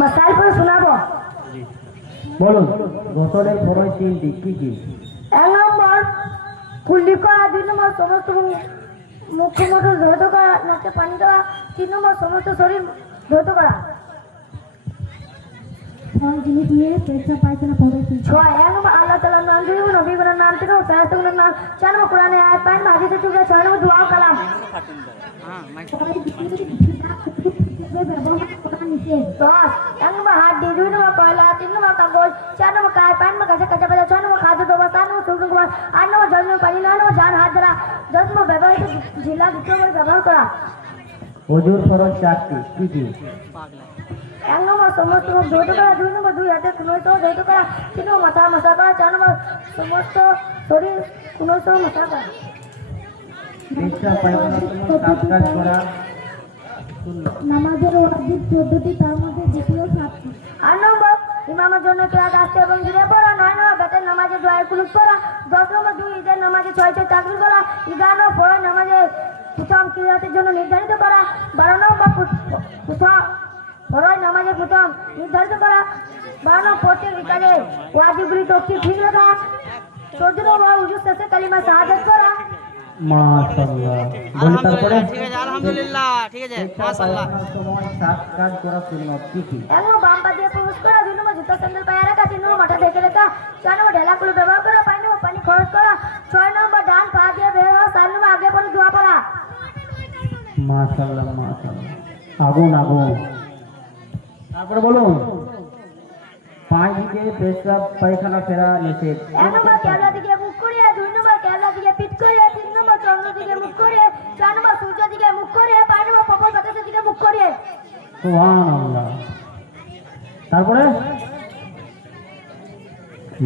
মাসাইল করে শোনাবো? বলুন গোসলের ফরজ তিনটি কি কি? এক নম্বর কুল্লি করা দুই নম্বর সমস্ত মুখ্যমন্ত্রী ধৌত করা নাকে পানি দেওয়া। তিন নম্বর সমস্ত শরীর ধৌত করা। ছয় এক নম্বর আল্লাহ তালার নাম থেকে নবীগুলোর নাম থেকে ফেরাস্তাগুলোর নাম চার নম্বর কোরআনে আয়াত পাইন হাদিসে চুকে ছয় নম্বর দোয়া কালাম। ছয় ব্যবহার করা নিষেধ দশ এক নম্বর হাত দিয়ে দুই নম্বর কয়লা তিন নম্বর কাগজ চার নম্বর কায় পাঁচ নম্বর কাছে কাঁচা বাজা ছয় নম্বর খাদ্য দেওয়া সাত নম্বর শুকনো কুমার আট নম্বর জল নম্বর পানি নয় নম্বর যান হাত ধরা দশ নম্বর ব্যবহৃত জেলা দ্বিতীয় নম্বর ব্যবহার করা অজুর ফরজ চারটি কি কি এক নম্বর সমস্ত মুখ ধৌত করা দুই নম্বর দুই হাতে কুনোই সহ ধৌত করা তিন নম্বর মাথা মশা করা চার নম্বর সমস্ত শরীর কুনোই সহ মশা করা নামাজের ওয়াজিব চোদ্দটি তার মধ্যে দ্বিতীয় সাতটি আট নম্বর ইমামের জন্য কেরাত আসতে এবং ঘিরে পড়া নয় নম্বর বেতের নামাজে দোয়ার কুলুপ করা দশ নম্বর দুই ঈদের নামাজে ছয় ছয় চাকরি করা এগারো পড়া নামাজে প্রথম কিরাতের জন্য নির্ধারিত করা বারো নম্বর প্রথম পড়ায় নামাজে প্রথম নির্ধারিত করা বারো নম্বর প্রত্যেক বিকালে ওয়াজিবগুলি তথ্য ঠিক রাখা চোদ্দ নম্বর উজু শেষে কালিমা শাহাদাত করা। মাশাআল্লাহ বলি তারপরে? ঠিক আছে আলহামদুলিল্লাহ ঠিক আছে মাশাআল্লাহ সময় সাত কাজ করা শূন্য কি কি? এক বাম পা দিয়ে প্রবেশ করা দুই নম্বর জুতা স্যান্ডেল পায়ে রাখা তিন নম্বর মাথা ঢেকে রাখা চার নম্বর ঢেলাগুলো ব্যবহার করা পাঁচ নম্বর পানি খরচ করা ছয় নম্বর ডান পা দিয়ে বের হওয়া সাত নম্বর আগে পরে ধোয়া পড়া। মাশাআল্লাহ মাশাআল্লাহ আগুন আগুন। তারপরে বলুন পাঁচ দিকে পেশাব পায়খানা ফেরা নিষেধ। এক নম্বর দিকে মুখ করিয়ে দুই নম্বর ক্যাবলা দিকে পিঠ করিয়ে তিন নম্বর চন্দ্র দিকে মুখ করিয়ে চার নম্বর সূর্য দিকে মুখ করিয়ে পাঁচ নম্বর পবন বাতাসের দিকে মুখ করিয়ে সুবহানাল্লাহ তারপরে?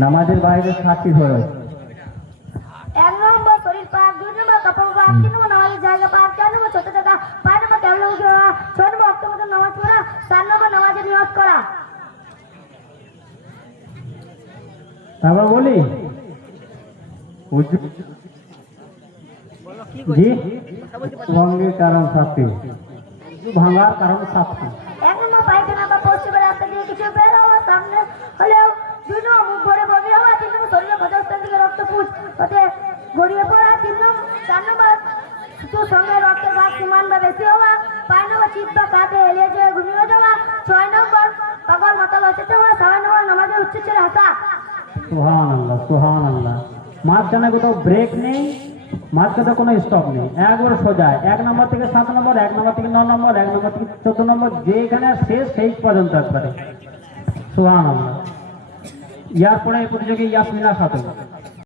নামাজের বাইরে সাথী ফরজ এক নম্বর শরীর পাক দুই নম্বর কাপড় পাক তিন নম্বর নামাজের জায়গা পাক চার নম্বর ছোট টাকা পাঁচ নম্বর ক্যাবলা উঠে ছয় নম্বর অক্ট মতো নামাজ পড়া সাত নম্বর নামাজের নিয়ত করা। তারপর বলি? জি? ভঙ্গের কারণ সাথী। ভাঙার কারণ সাথী এক নম্বর পায়খানা বা পশ্চিমের রাস্তা দিয়ে কিছু বের হওয়া সামনে হলেও দুই নম্বর মুখ ভরে বমি হওয়া তিন নম্বর শরীরের ক্ষতস্থান থেকে রক্ত পুষ হতে গড়িয়ে পড়া তিন নম্বর চার নম্বর শিশুর সঙ্গে রক্তের ভাগ সমান বা বেশি হওয়া পাঁচ নম্বর বা কাঁধে এলিয়ে যেয়ে ঘুমিয়ে যাওয়া ছয় নম্বর পাগল মাতাল অচেত হওয়া সাত নম্বর নামাজে উচ্চ ছেলে হাসা সুহান আল্লাহ সুহান আল্লাহ মাঝখানে কোথাও ব্রেক নেই। মাঝখানে কোনো স্টপ নেই। একবার সোজা, এক নম্বর থেকে সাত নম্বর, এক নম্বর থেকে ন নম্বর, এক নম্বর থেকে চোদ্দ নম্বর, যেখানে শেষ সেই পর্যন্ত একবারে। সুহান ইয়ার পরে এই প্রতিযোগী ইয়াসমিনা খাতুন